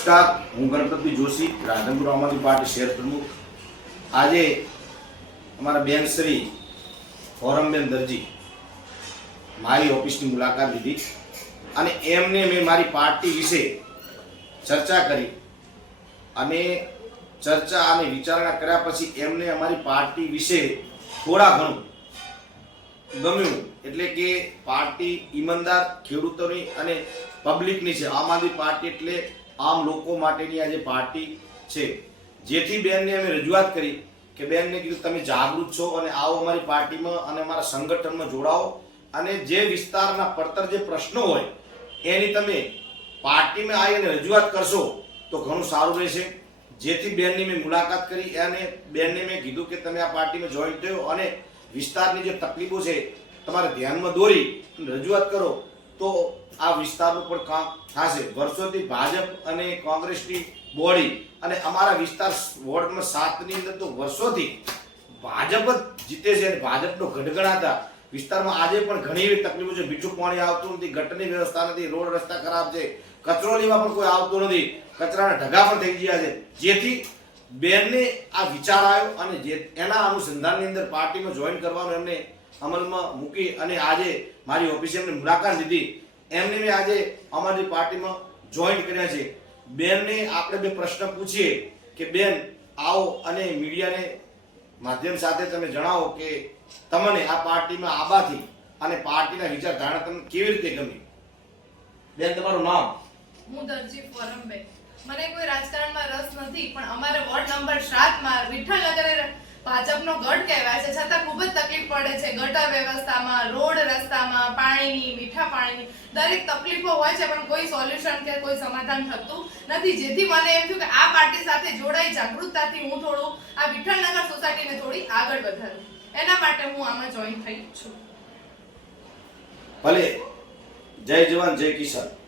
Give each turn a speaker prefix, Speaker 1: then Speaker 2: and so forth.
Speaker 1: નમસ્કાર હું ગણપતિ જોશી, રાધનપુર અમારી પાર્ટી શહેર પ્રમુખ. આજે અમારા બેન શ્રી ફોરમબેન દરજી મારી ઓફિસની મુલાકાત લીધી અને એમને મેં મારી પાર્ટી વિશે ચર્ચા કરી અને ચર્ચા અને વિચારણા કર્યા પછી એમને અમારી પાર્ટી વિશે થોડા ઘણું ગમ્યું. એટલે કે પાર્ટી ઈમાનદાર ખેડૂતોની અને પબ્લિકની છે. આમ આદમી પાર્ટી એટલે આમ લોકો માટેની આ જે પાર્ટી છે, જેથી બેનને અમે રજૂઆત કરી કે બેનને કીધું તમે જાગૃત છો અને આવો અમારી પાર્ટીમાં અને અમારા સંગઠનમાં જોડાઓ અને જે વિસ્તારના પડતર જે પ્રશ્નો હોય, એની તમે પાર્ટીમાં આવી અને રજૂઆત કરશો તો ઘણું સારું રહેશે. જેથી બેનની મેં મુલાકાત કરી અને બેનને મેં કીધું કે તમે આ પાર્ટીમાં જોઈન થયો અને વિસ્તારની જે તકલીફો છે, તમારે ધ્યાનમાં દોરી રજૂઆત કરો. તો આ વિસ્તારનું પણ કામ થશે. વર્ષોથી ભાજપ અને કોંગ્રેસની બોડી અને અમારા વિસ્તાર વોર્ડમાં સાતની અંદર તો વર્ષોથી ભાજપ જ જીતે છે અને ભાજપનો ગઢગણાતા વિસ્તારમાં આજે પણ ઘણી એવી તકલીફો છે. મીઠું પાણી આવતું નથી, ગટરની વ્યવસ્થા નથી, રોડ રસ્તા ખરાબ છે કચરો લેવા પણ કોઈ આવતું નથી. કચરાના ઢગા પણ થઈ ગયા છે. જેથી બેનને આ વિચાર આવ્યો અને જે એના અનુસંધાનની અંદર પાર્ટીમાં જોઈન કરવાનું એમને અમલમાં મૂકી અને આજે મારી ઓફિસે એમને મુલાકાત લીધી. એમને મેં આજે અમારી પાર્ટીમાં જોઈન કર્યા છે. બેનને આપણે બે પ્રશ્ન પૂછીએ કે, બેન, આવો અને મીડિયાને માધ્યમ સાથે તમે જણાવો કે તમને આ પાર્ટીમાં આબાથી અને પાર્ટીના વિચારધારણા તમને કેવી રીતે ગમી? બેન, તમારું નામ?
Speaker 2: હું દરજી ફોરમબેન મને કોઈ રાજકારણમાં રસ નથી, પણ અમારે વોર્ડ નંબર સાતમાં વિઠ્ઠલનગર ભાજપનો ગઢ કહેવાય છે. છતાં ખૂબ જ તકલીફ પડે છે ગટર વ્યવસ્થામાં, રોડ રસ્તામાં, પાણીની, મીઠા પાણીની. દરેક તકલીફો હોય છે, પણ કોઈ સોલ્યુશન કે કોઈ સમાધાન થતું નથી. જેથી મને એમ થયું કે આ પાર્ટી સાથે જોડાઈ જાગૃતતાથી હું થોડું આ વિઠ્ઠલનગર સોસાયટીને થોડી આગળ વધારું. એના માટે હું આમાં જોઈન થઈ છું.
Speaker 1: ભલે. જય જવાન, જય કિસાન.